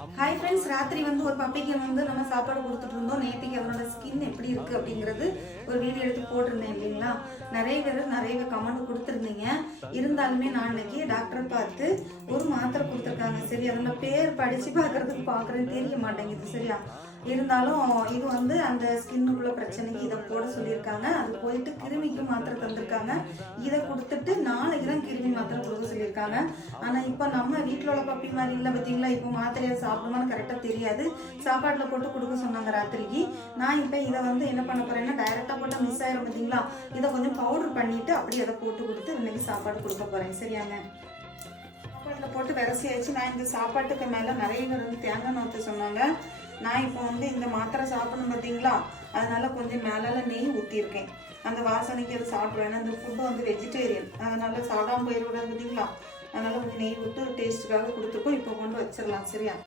Hi friends, ராத்திரி ஒரு பப்பிக்கு நம்ம சாப்பாடு கொடுத்துட்டு இருந்தோம். நேற்றுக்கு அதனோட ஸ்கின் எப்படி இருக்குது அப்படிங்கிறது ஒரு வீடியோ எடுத்து போட்டிருந்தேன் இல்லைங்களா. நிறைய பேர் கமெண்ட் கொடுத்துருந்தீங்க. இருந்தாலுமே நான் இன்னைக்கு டாக்டரை பார்த்து ஒரு மாத்திரை கொடுத்துருக்காங்க. சரி, அதோட பேர் படித்து பார்க்குறேன்னு தெரிய மாட்டேங்குது. சரியா, இருந்தாலும் இது அந்த ஸ்கின்னுக்குள்ள பிரச்சனைக்கு இதை போட சொல்லியிருக்காங்க. அது போயிட்டு கிருமிக்கு மாத்திரை தந்திருக்காங்க. இதை கொடுத்துட்டு நாளைக்கு தான் கிருமி மாத்திரை கொடுக்க சொல்லியிருக்காங்க. ஆனால் இப்போ நம்ம வீட்டில் உள்ள பப்பி மாதிரி இல்லை பார்த்தீங்களா. இப்போ மாத்திரையை சாப்பிடுமான்னு கரெக்டாக தெரியாது. சாப்பாட்டில் போட்டு கொடுக்க சொன்னாங்க ராத்திரிக்கு. நான் இப்போ இதை என்ன பண்ண போறேன்னா, டைரெக்டாக போட்டால் மிஸ் ஆயிரும் பார்த்தீங்களா. இதை கொஞ்சம் பவுடர் பண்ணிட்டு அப்படியே அதை போட்டு கொடுத்து இன்னைக்கு சாப்பாடு கொடுக்க போறேன். சரியாங்க, சாப்பாட்டில் போட்டு விரசி ஆயிடுச்சு. நான் இந்த சாப்பாட்டுக்கு மேலே நிறைய பேர் தேங்காய் ஊற்ற சொன்னாங்க. நான் இப்போ இந்த மாத்திரை சாப்பிடணும் பார்த்தீங்களா, அதனால கொஞ்சம் மேலால நெய் ஊற்றிருக்கேன். அந்த வாசனைக்கு அது சாப்பிடுவேன். அந்த ஃபுட்டு வெஜிடேரியன், அதனால சாதாரண போயிடக்கூடாது பார்த்தீங்களா. அதனால கொஞ்சம் நெய் விட்டு டேஸ்ட்டுக்காக கொடுத்துருக்கோம். இப்போ கொண்டு வச்சிடலாம். சரியா.